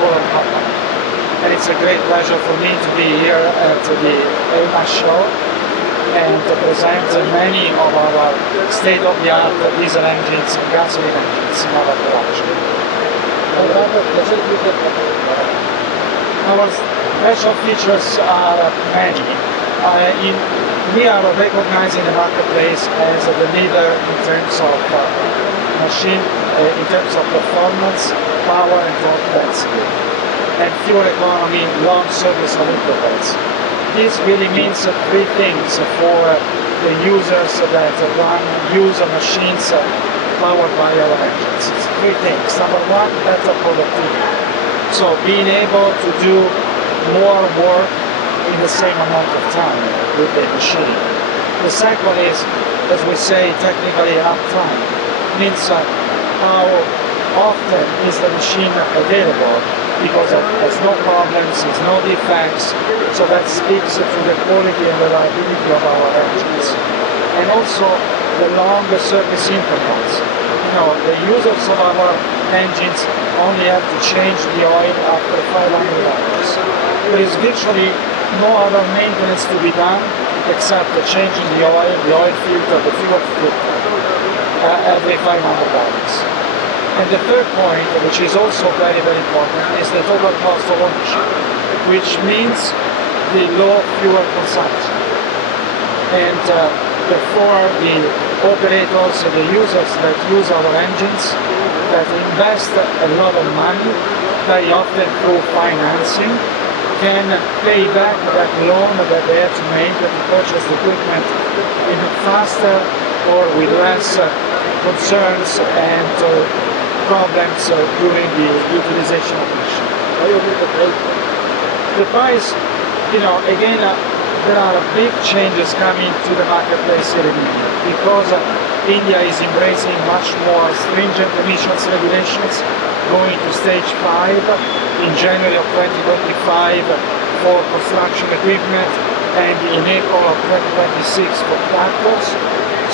kohler company. And it's a great pleasure for me to be here at the Eima show and to present many of our state-of-the-art diesel engines and gasoline engines in our production. Our special features are many. We are recognized in the marketplace as the leader in terms of machine, in terms of performance, power and torque density, and fuel economy, long service of intervals. This really means three things for the users that use machines powered by our engines. It's three things. Number one, better productivity. So being able to do more work in the same amount of time with the machine. The second is, as we say technically, uptime. Means how often is the machine available, because there's no problems, there's no defects, so that speaks to the quality and reliability of our engines. And also the longer service intervals. You know, the users of our engines only have to change the oil after 500 hours. There is virtually no other maintenance to be done except changing the oil filter, the fuel filter every 500 hours. And the third point, which is also very, very important, is the total cost of ownership, which means the low fuel consumption. And therefore the operators, the users that use our engines, that invest a lot of money, very often through financing, can pay back that loan that they have to make to purchase the equipment in a faster or with less concerns and problems during the utilization of the machine. The price, you know, again, there are big changes coming to the marketplace here in India, because India is embracing much more stringent emissions regulations, going to stage 5 in January of 2025 for construction equipment and in April of 2026 for tractors.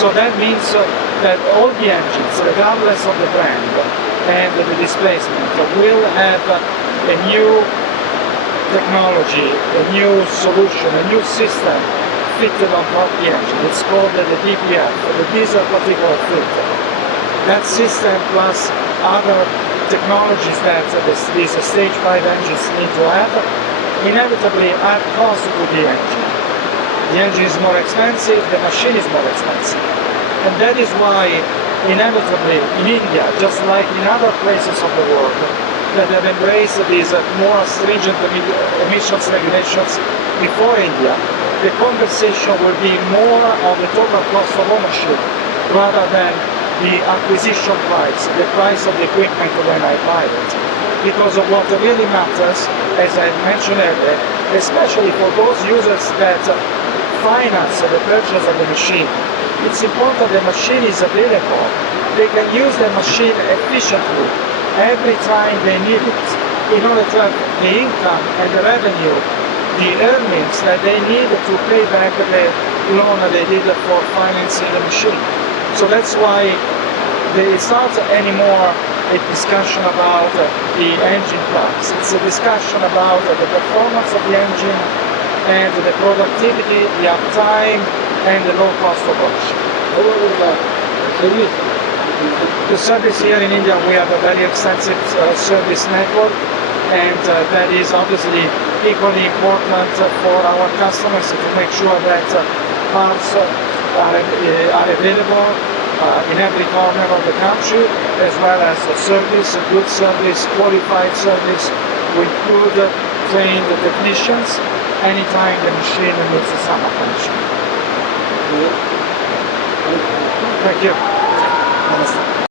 So that means that all the engines, regardless of the brand and the displacement, will have a new technology, a new solution, a new system fitted on top of the engine. It's called the DPF, the diesel particulate filter. That system plus other technologies that these stage 5 engines need to have inevitably add cost to the engine. The engine is more expensive, the machine is more expensive. And that is why inevitably in India, just like in other places of the world that have embraced these more stringent emissions regulations before India, the conversation will be more on the total cost of ownership rather than the acquisition price, the price of the equipment when I buy it. Because of what really matters, as I mentioned earlier, especially for those users that finance the purchase of the machine, it's important the machine is available. They can use the machine efficiently every time they need it in order to have the income and the revenue, the earnings that they need to pay back the loan that they did for financing the machine. So that's why it's not anymore a discussion about the engine price. It's a discussion about the performance of the engine and the productivity, the uptime, and the low cost of ownership. The service here in India, we have a very extensive service network, and that is obviously equally important for our customers to make sure that parts are available in every corner of the country, as well as service, good service, qualified service with good trained technicians anytime the machine needs some attention. Thank you. Namaste.